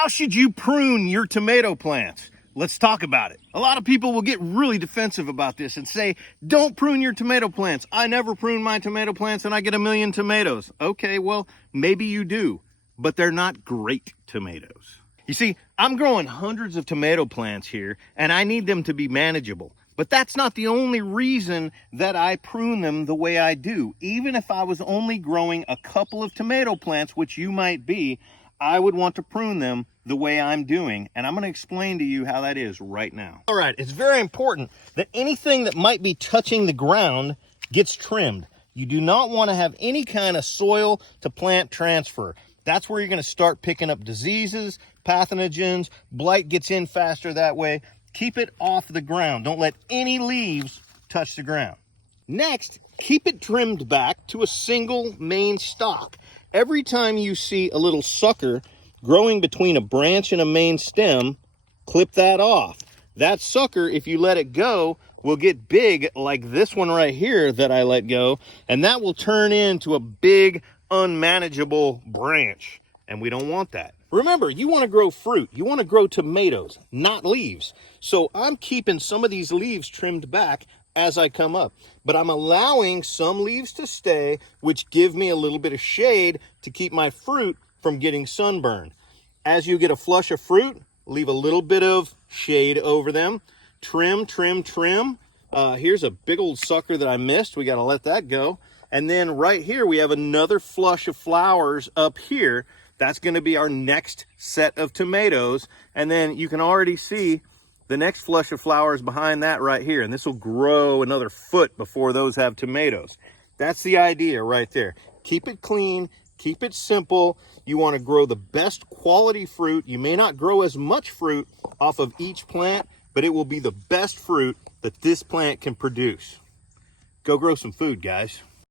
How should you prune your tomato plants? Let's talk about it. A lot of people will get really defensive about this and say, don't prune your tomato plants. I never prune my tomato plants and I get a million tomatoes. Okay, well, maybe you do, but they're not great tomatoes. You see, I'm growing hundreds of tomato plants here and I need them to be manageable. But that's not the only reason that I prune them the way I do. Even if I was only growing a couple of tomato plants, which you might be, I would want to prune them the way I'm doing, and I'm going to explain to you how that is right now. All right, it's very important that anything that might be touching the ground gets trimmed. You do not want to have any kind of soil to plant transfer. That's where you're going to start picking up diseases, pathogens, blight gets in faster that way. Keep it off the ground. Don't let any leaves touch the ground. Next, keep it trimmed back to a single main stalk. Every time you see a little sucker growing between a branch and a main stem, clip that off. That sucker, if you let it go, will get big like this one right here that I let go, and that will turn into a big, unmanageable branch, and we don't want that. Remember, you want to grow fruit. You want to grow tomatoes, not leaves. So I'm keeping some of these leaves trimmed back as I come up, but I'm allowing some leaves to stay, which give me a little bit of shade to keep my fruit from getting sunburned. As you get a flush of fruit, leave a little bit of shade over them. Trim, trim, trim. Here's a big old sucker that I missed. We got to let that go. And then right here, we have another flush of flowers up here. That's going to be our next set of tomatoes. And then you can already see the next flush of flowers behind that right here. And this will grow another foot before those have tomatoes. That's the idea right there. Keep it clean, keep it simple. You want to grow the best quality fruit. You may not grow as much fruit off of each plant, but it will be the best fruit that this plant can produce. Go grow some food, guys.